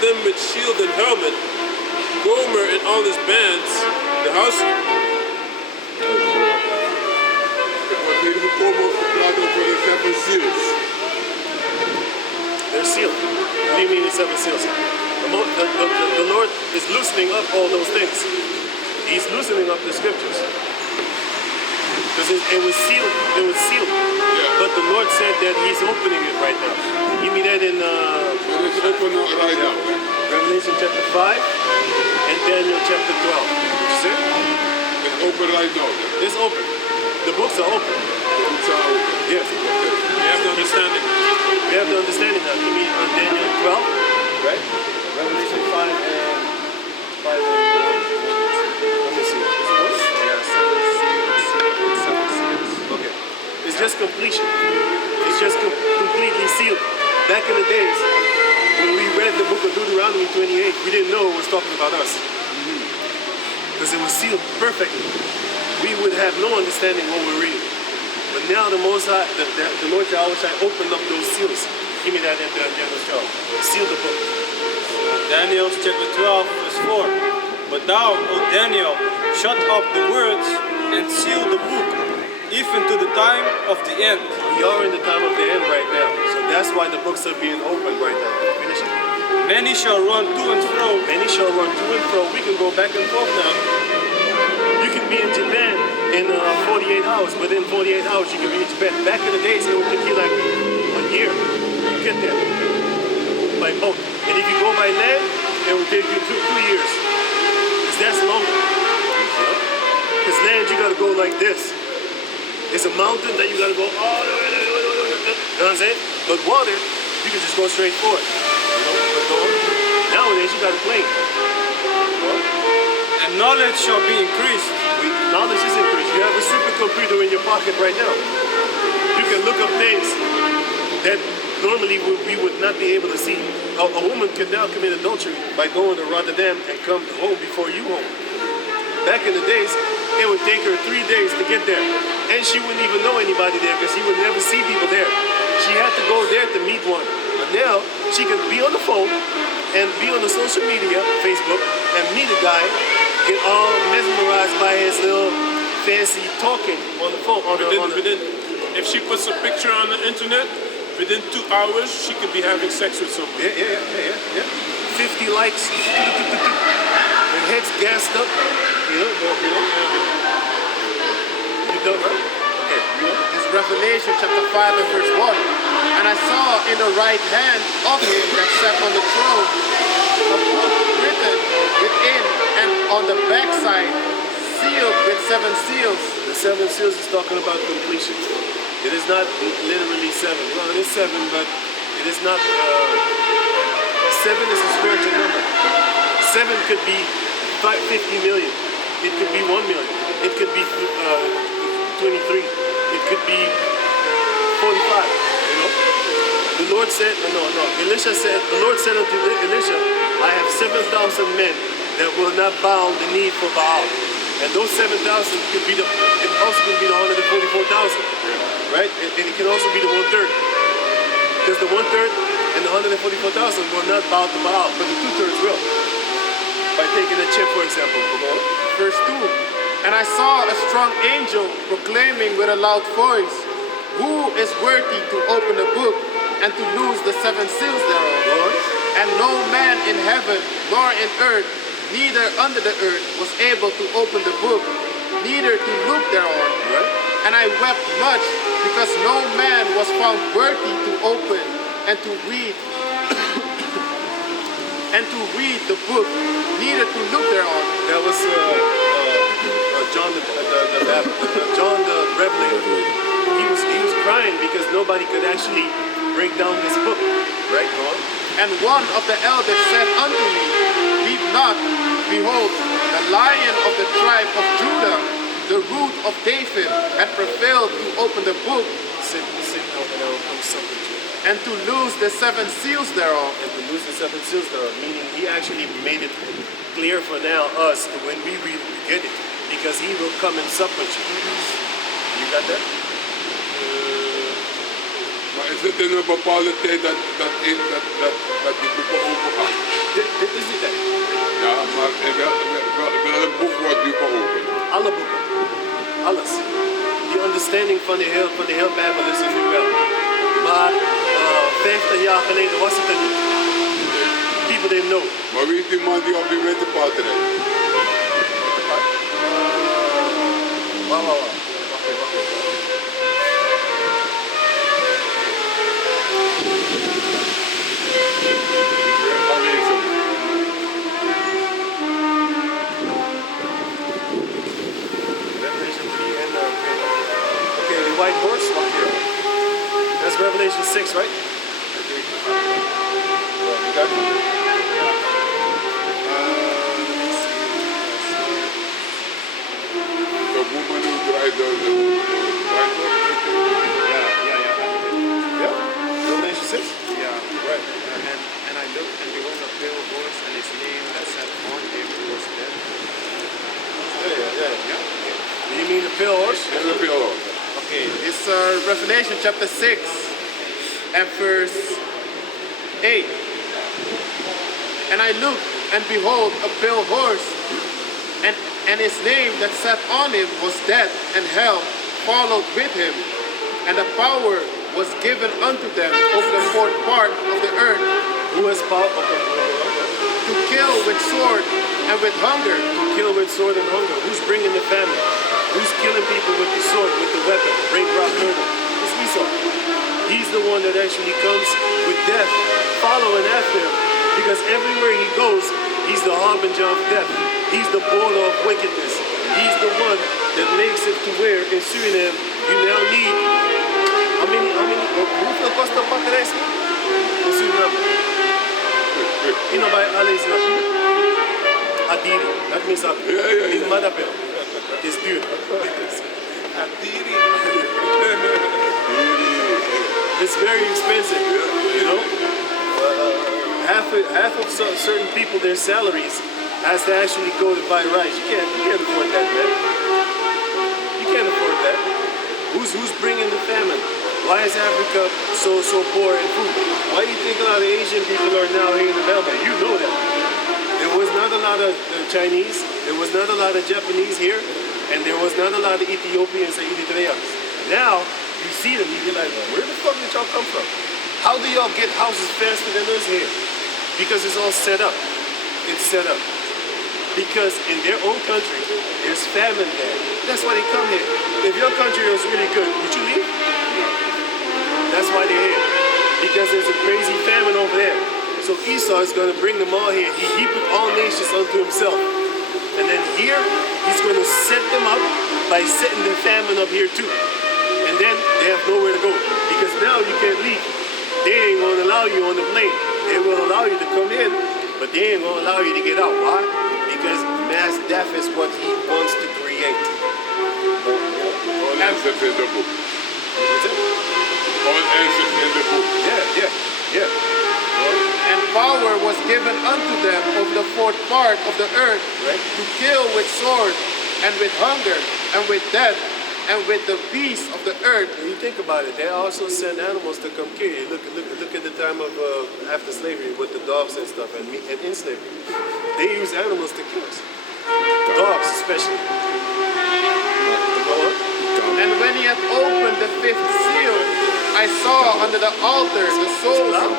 them with shield and helmet, Gomer and all his bands, de house. Wordt hier gekomen op gepraat over de seven seals. They're sealed. What do you mean the seven seals? The Lord is loosening up all those things. He's loosening up the scriptures. Because it was sealed. It was sealed. Yeah. But the Lord said that He's opening it right now. Give me that in It is open right now. Revelation chapter 5 and Daniel chapter 12. What you say? It's open right now. It's open. The books are open. The books are open. Yes. You have the understanding. We have the understanding now. Give me Daniel 12, right? Revelation 5 and 5 and 4. Let me see. Is it what? Yeah, seven seals. Okay. It's just completion. It's just completely sealed. Back in the days, when we read the book of Deuteronomy 28, we didn't know it was talking about us. Because it was sealed perfectly. We would have no understanding what we're reading. But now the Most High, the Lord Yahawashi opened up those seals. Give me that in Daniel 12. Seal the book. Daniel chapter 12 verse 4. But thou, O Daniel, shut up the words and seal the book, even to the time of the end. We are in the time of the end right now. So that's why the books are being opened right now. Finish it. Many shall run to and fro. Many shall run to and fro. We can go back and forth now. You can be in Japan in 48 hours. Within 48 hours, you can be in Japan. Back in the days, it would take you like a year to get there by boat. And if you go by land, it would take you 2 years. Because that's longer. Because land, you got to go like this. It's a mountain that you got to go all the way. You know what I'm saying? But water, you can just go straight forward. But nowadays, you got a plane. And knowledge shall be increased. Knowledge is increased. You have a supercomputer in your pocket right now. You can look up things that normally we would not be able to see. A woman can now commit adultery by going to Rotterdam and come home before you home. Back in the days, it would take her 3 days to get there. And she wouldn't even know anybody there because she would never see people there. She had to go there to meet one. But now, she can be on the phone and be on the social media, Facebook, and meet a guy, get all mesmerized by his little fancy talking on the phone. If she puts a picture on the internet, within 2 hours, she could be having sex with someone. Yeah. 50 likes. Her head's gassed up. You done, right? Okay. It's Revelation chapter 5 and verse 1. And I saw in the right hand of him that sat on the throne a book written within and on the backside, sealed with 7 seals. The 7 seals is talking about completion. It is not literally 7. Well, it is 7, but it is not. 7 is a spiritual number. 7 could be 50 million. It could be 1 million. It could be 23. It could be 45. The Lord said, Elisha said, the Lord said unto Elisha, I have 7,000 men that will not bow the knee for Baal. And those 7,000 could be it also could be the 144,000, right? And it can also be the 1/3. Because the 1/3 and the 144,000 will not bow to Baal, but the 2/3 will. By taking a chip, for example. Verse 2. And I saw a strong angel proclaiming with a loud voice, who is worthy to open the book and to loose the 7 seals thereof? And no man in heaven nor in earth, neither under the earth, was able to open the book, neither to look thereon. And I wept much, because no man was found worthy to open and to read the book, neither to look thereon. That was John the Revelator. He was crying because nobody could actually break down this book, right? And one of the elders said unto me, weep not, behold, the Lion of the tribe of Judah, the root of David, had prevailed to open the book, and to loose the 7 seals thereof. And to loose the 7 seals thereof, meaning he actually made it clear for now us to when we read it, we get it, because he will come and sup with you. You got that? Maar Is het in een bepaalde tijd dat die boeken open gaan? Dit is die tijd. Ja, maar in welk boek wordt nu geopend? Alle boeken. Alles. Die understanding van de hele Bijbel is er nu wel. Maar 50 jaar geleden was het er niet. People didn't know. Maar wie is die man die op die witte paard rijdt? Wacht. Revelation 3 and okay, the white horse. That's Revelation 6, right? You got it? The woman who drives the white horse? Yeah. Revelation 6? Yeah. Right. And I looked, and behold, a pale horse, and his name that sat on him was dead. Yeah. Do you mean the pale horse? Is het veel hoor? Okay, it's Revelation chapter 6 and verse 8. And I looked, and behold, a pale horse, and his name that sat on him was dead, and hell followed with him. And the power was given unto them over the fourth part of the earth Who has power? to kill with sword and with hunger. To kill with sword and hunger. Who's bringing the famine? Who's killing people with the sword, with the weapon? Rape, rob, murder. It's Esau. He's the one that actually comes with death, following after him. Because everywhere he goes, he's the harbinger of death. He's the border of wickedness. He's the one that makes it to where in Suriname you now need. Hoeveel kost een pak rijst in Suriname? You know, by alles Adiri. That means in Madapel. It's duur. Adiri. It's very expensive, you know. Half of certain people, their salaries has to actually go to buy rice. You can't afford that, man. You can't afford that. Who's bringing the famine? Why is Africa so poor in food? Why do you think a lot of Asian people are now here in America? You know that. There was not a lot of Chinese, there was not a lot of Japanese here, and there was not a lot of Ethiopians and Eritreans. Now, you see them, you be like, where the fuck did y'all come from? How do y'all get houses faster than us here? Because it's all set up. It's set up. Because in their own country, there's famine there. That's why they come here. If your country was really good, would you leave? That's why they're here. Because there's a crazy famine over there. So Esau is going to bring them all here. He put all nations unto himself. And then here, he's going to set them up by setting the famine up here too. And then they have nowhere to go. Because now you can't leave. They ain't going to allow you on the plane. They will allow you to come in, but they ain't going to allow you to get out. Why? Because mass death is what he wants to create. All answers in the book. What's it? All answers in the book. Yeah. And power was given unto them over the fourth part of the earth, Right. to kill with sword and with hunger and with death and with the beasts of the earth. When you think about it, they also send animals to come kill you. Look at the time of after slavery with the dogs and stuff, and in slavery, they use animals to kill us. Dogs, especially. Go on. And when he had opened the fifth seal, I saw under the altar the souls of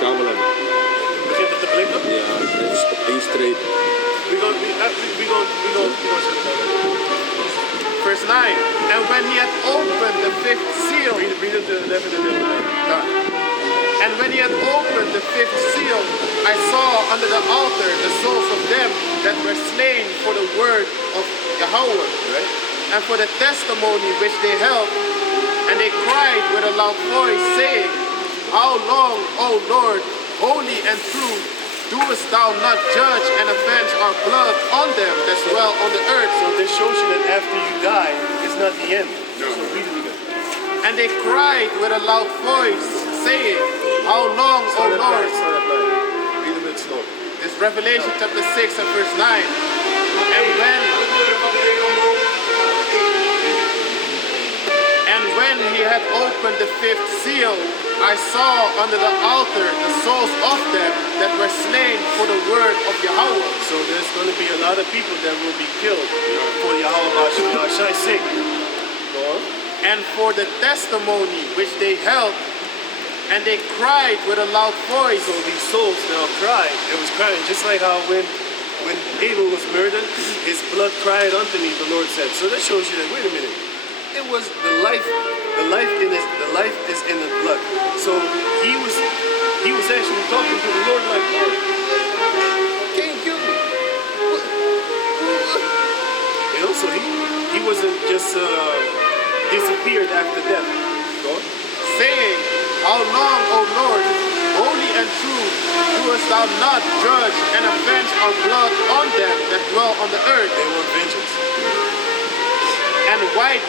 Kabel hebben. Begint het te blinken? Ja, het is op één streep. We gonna shut it down. verse 9. And when he had opened the fifth seal, Read it to 11 and 11. and when he had opened the fifth seal, I saw under the altar the souls of them that were slain for the word of Yahweh, Right? and for the testimony which they held. And they cried with a loud voice, saying, How long, O Lord, holy and true, doest thou not judge and avenge our blood on them that dwell on the earth? So this shows you that after you die, it's not the end. No. So read it again. And they cried with a loud voice, saying, How long, O Start at Lord? nine, start at nine. Read a bit slow. This Revelation chapter 6 and verse 9. And And when he had opened the fifth seal, I saw under the altar the souls of them that were slain for the word of Yahweh. So there's going to be a lot of people that will be killed for Yahawashi sake. Go on. And for the testimony which they held, and they cried with a loud voice. So these souls now cried. It was crying, just like how when Abel was murdered, his blood cried unto me, the Lord said. So that shows you that, wait a minute, it was the life is in the blood. So he was actually talking to the Lord like, Lord, can't kill me. You know, so he wasn't just disappeared after death. Go on. Saying, how long, O Lord, holy and true, doest thou not judge and avenge our blood on them that dwell on the earth? They want vengeance. And white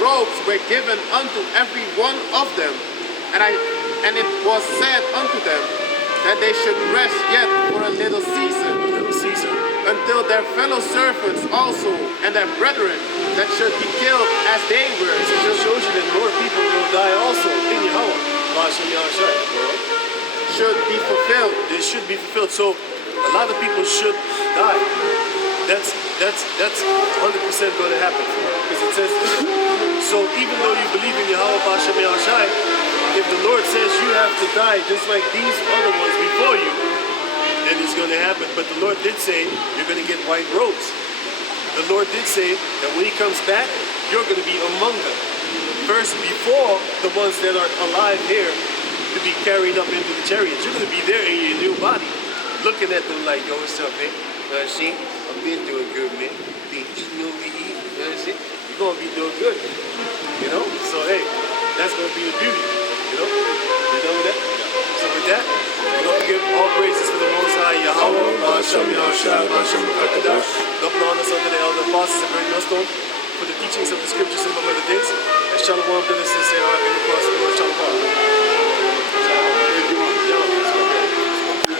robes were given unto every one of them. And it was said unto them that they should rest yet for a little season, until their fellow servants also and their brethren that should be killed as they were. So it shows you that more people will die also in Yahweh. Should be fulfilled. They should be fulfilled. So a lot of people should die. That's 100% going to happen. Because it says, so even though you believe in Yahweh B'Hashem Yahawashi, if the Lord says you have to die just like these other ones before you, then it's going to happen. But the Lord did say you're going to get white robes. The Lord did say that when He comes back, you're going to be among them. First, before the ones that are alive here to be carried up into the chariots, you're going to be there in your new body, looking at them like, yo, what's up, man? You know what I'm saying? I've been doing good, man. Been eating over here. You know what I'm saying? You're going to be doing good. You know? So, hey, that's going to be the beauty. You know? You know that? So with that, we're going to give all praises to the Most High Yahweh, B'Hashem Yahawashi, B'Hashem Kakadash, double honors unto the elder apostles and great millstone for the teachings of the scriptures and the things. And shalom to the sincere heart and across the Lord.